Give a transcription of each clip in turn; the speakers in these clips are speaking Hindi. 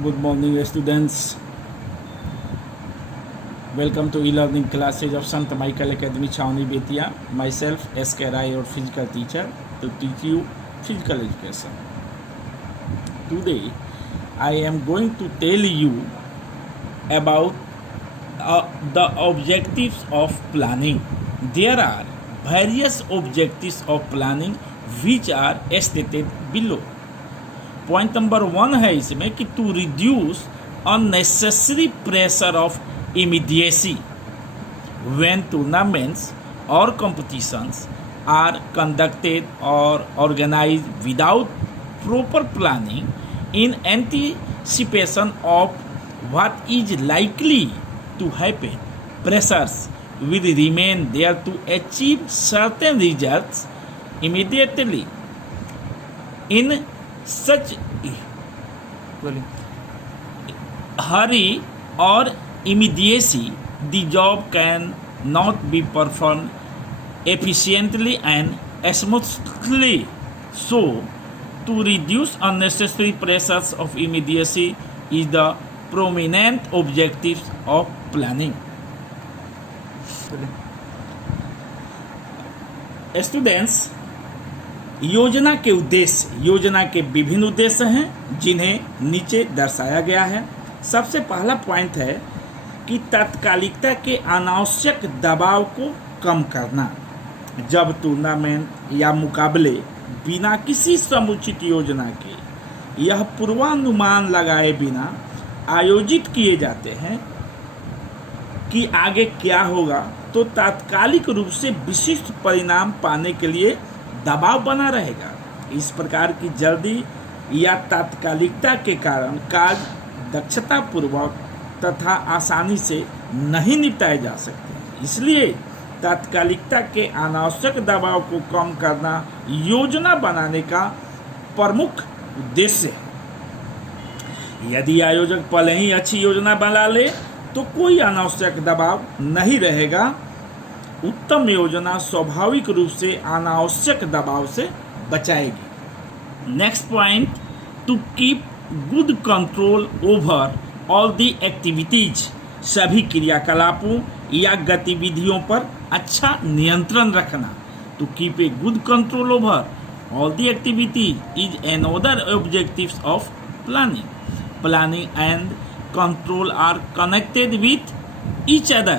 Good morning, students. Welcome to e-learning classes of Sant Michael Academy, Chhaoni, Betia. Myself, S.K. Rai, your physical teacher, to teach you physical education. Today, I am going to tell you about the objectives of planning. There are various objectives of planning which are stated below. Point number 1 है इसमें कि to reduce unnecessary pressure of immediacy when tournaments और कॉम्पिटिशन्स आर कंडक्टेड और organised without proper planning in anticipation of what is likely to happen. Pressures will remain there to achieve certain results immediately. In such hurry or immediacy, the job can not be performed efficiently and smoothly. So, to reduce unnecessary pressures of immediacy is the prominent objective of planning. Students, योजना के उद्देश्य, योजना के विभिन्न उद्देश्य हैं जिन्हें नीचे दर्शाया गया है. सबसे पहला पॉइंट है कि तात्कालिकता के अनावश्यक दबाव को कम करना. जब टूर्नामेंट या मुकाबले बिना किसी समुचित योजना के यह पूर्वानुमान लगाए बिना आयोजित किए जाते हैं कि आगे क्या होगा, तो तात्कालिक रूप से विशिष्ट परिणाम पाने के लिए दबाव बना रहेगा. इस प्रकार की जल्दी या तात्कालिकता के कारण कार्य दक्षतापूर्वक तथा आसानी से नहीं निपटाए जा सकते. इसलिए तात्कालिकता के अनावश्यक दबाव को कम करना योजना बनाने का प्रमुख उद्देश्य है. यदि आयोजक पहले ही अच्छी योजना बना ले तो कोई अनावश्यक दबाव नहीं रहेगा. उत्तम योजना स्वाभाविक रूप से अनावश्यक दबाव से बचाएगी. Next point, to keep good control over all the activities. सभी क्रियाकलापों या गतिविधियों पर अच्छा नियंत्रण रखना. To keep a good control over all the activities is another objectives of planning. Planning and control are connected with each other.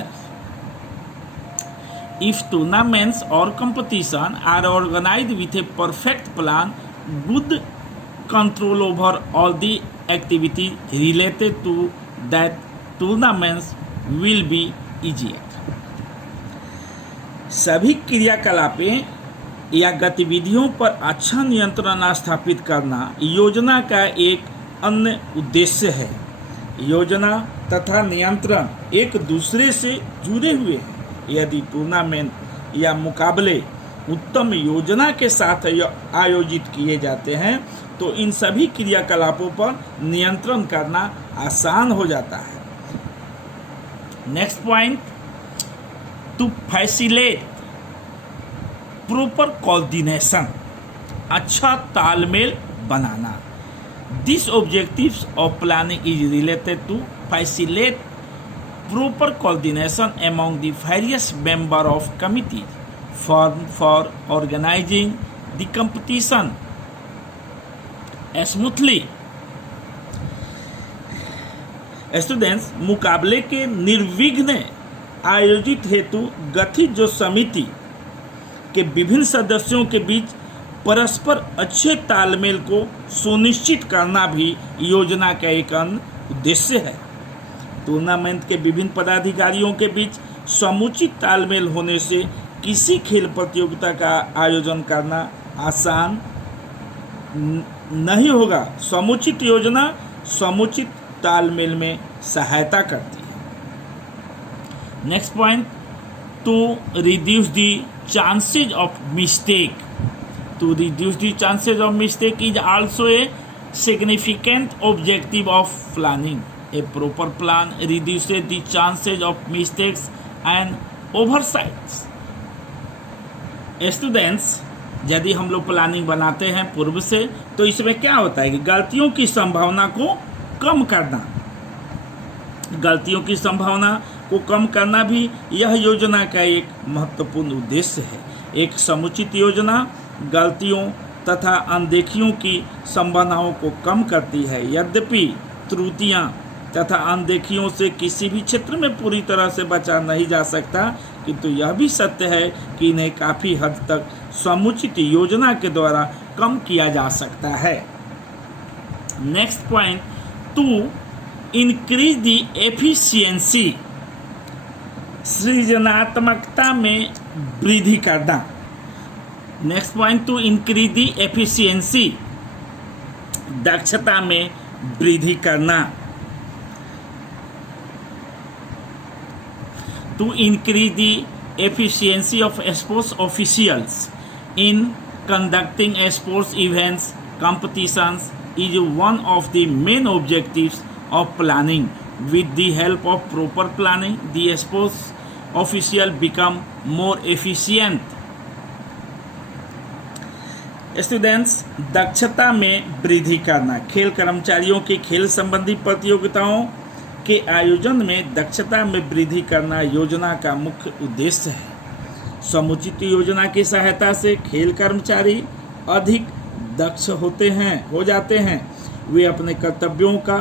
If tournaments or competition are organized with a perfect plan, good control over all the activities related to that tournaments will be easier. सभी क्रियाकलापें या गतिविधियों पर अच्छा नियंत्रण स्थापित करना योजना का एक अन्य उद्देश्य है. योजना तथा नियंत्रण एक दूसरे से जुड़े हुए हैं. यदि टूर्नामेंट या मुकाबले उत्तम योजना के साथ आयोजित किए जाते हैं तो इन सभी क्रियाकलापों पर नियंत्रण करना आसान हो जाता है. Next point, to facilitate proper coordination. अच्छा तालमेल बनाना. These objectives of planning is related to facilitate proper coordination among the various members of committees formed for organizing the competition smoothly. Students, मुकाबले के निर्विघ्न आयोजित हेतु गठित जो समिति के विभिन्न सदस्यों के बीच परस्पर अच्छे तालमेल को सुनिश्चित करना भी योजना का एक अन्य उद्देश्य है. टूर्नामेंट के विभिन्न पदाधिकारियों के बीच समुचित तालमेल होने से किसी खेल प्रतियोगिता का आयोजन करना आसान नहीं होगा. समुचित योजना समुचित तालमेल में सहायता करती है. Next point, to reduce the chances of mistake. To reduce the chances of mistake is also a significant objective of planning. A proper plan reduces the chances of mistakes and oversights. Students, यदि हम लोग प्लानिंग बनाते हैं पूर्व से तो इसमें क्या होता है कि गलतियों की संभावना को कम करना, गलतियों की संभावना को कम करना भी यह योजना का एक महत्वपूर्ण उद्देश्य है। एक समुचित योजना गलतियों तथा अनदेखियों की संभावनाओं को कम करती है। यद्यपि त्रुटियां तथा अनदेखियों से किसी भी क्षेत्र में पूरी तरह से बचा नहीं जा सकता, किंतु यह भी सत्य है कि इन्हें काफ़ी हद तक समुचित योजना के द्वारा कम किया जा सकता है। Next point, to increase the efficiency, सृजनात्मकता में वृद्धि करना। Next point, to increase the efficiency, दक्षता में वृद्धि करना। To increase the efficiency of sports officials in conducting sports events competitions is one of the main objectives of planning. With the help of proper planning, the sports official become more efficient. Students, दक्षता में वृद्धि करना। खेल कर्मचारियों की खेल संबंधी प्रतियोगिताओं के आयोजन में दक्षता में वृद्धि करना योजना का मुख्य उद्देश्य है। समुचित योजना की सहायता से खेल कर्मचारी अधिक दक्ष हो जाते हैं। वे अपने कर्तव्यों का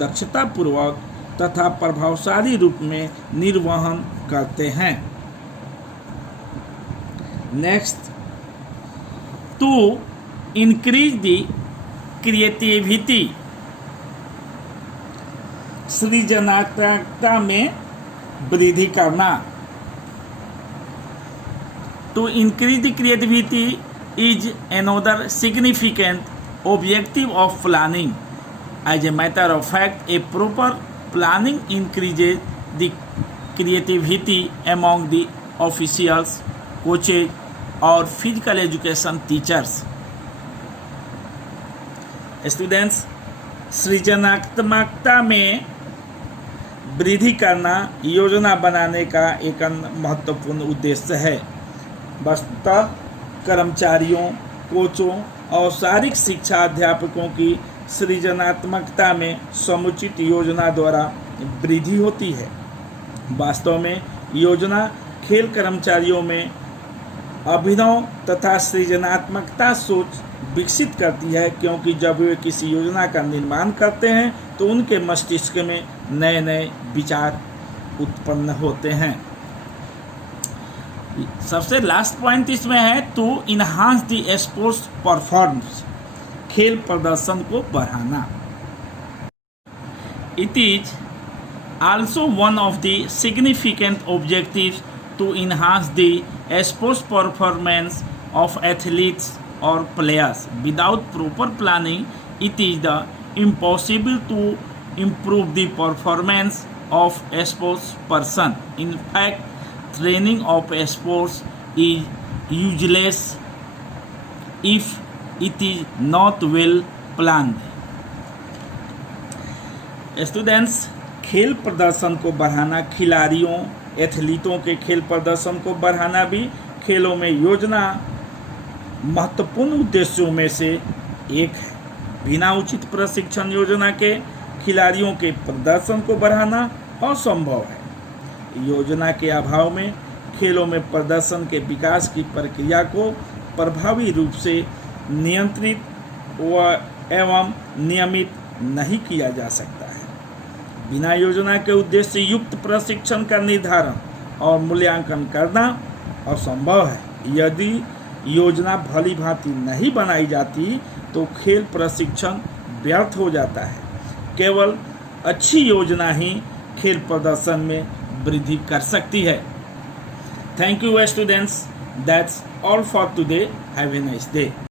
दक्षतापूर्वक तथा प्रभावशाली रूप में निर्वहन करते हैं। Next, to increase the creativity, सृजनात्मकता में वृद्धि करना। To increase the creativity is another significant objective of planning. As a matter of fact, a proper planning increases the creativity among the officials, coaches, और physical education teachers. Students, सृजनात्मकता में वृद्धि करना योजना बनाने का एक महत्वपूर्ण उद्देश्य है। वस्तुतः कर्मचारियों, कोचों और शारीरिक शिक्षा अध्यापकों की सृजनात्मकता में समुचित योजना द्वारा वृद्धि होती है। वास्तव में योजना खेल कर्मचारियों में अभिनव तथा सृजनात्मकता सोच विकसित करती है, क्योंकि जब वे किसी योजना का निर्माण करते हैं तो उनके मस्तिष्क में नए नए विचार उत्पन्न होते हैं। सबसे लास्ट पॉइंट इसमें है, to enhance the sports performance, खेल प्रदर्शन को बढ़ाना। It is also one of the significant objectives to enhance the sports performance of athletes और players. Without proper planning, it is the impossible to improve the performance of a sports person. In fact, training of a sports is useless if it is not well planned. Students, खेल प्रदर्शन को बढ़ाना, खिलाड़ियों एथलीटों के खेल प्रदर्शन को बढ़ाना भी खेलों में योजना महत्वपूर्ण उद्देश्यों में से एक है। बिना उचित प्रशिक्षण योजना के खिलाड़ियों के प्रदर्शन को बढ़ाना असंभव है। योजना के अभाव में खेलों में प्रदर्शन के विकास की प्रक्रिया को प्रभावी रूप से नियंत्रित एवं नियमित नहीं किया जा सकता है। बिना योजना के उद्देश्य युक्त प्रशिक्षण का निर्धारण और मूल्यांकन करना असंभव है। यदि योजना भली भांति नहीं बनाई जाती तो खेल प्रशिक्षण व्यर्थ हो जाता है। केवल अच्छी योजना ही खेल प्रदर्शन में वृद्धि कर सकती है। Thank you students, that's all for today. Have a nice day.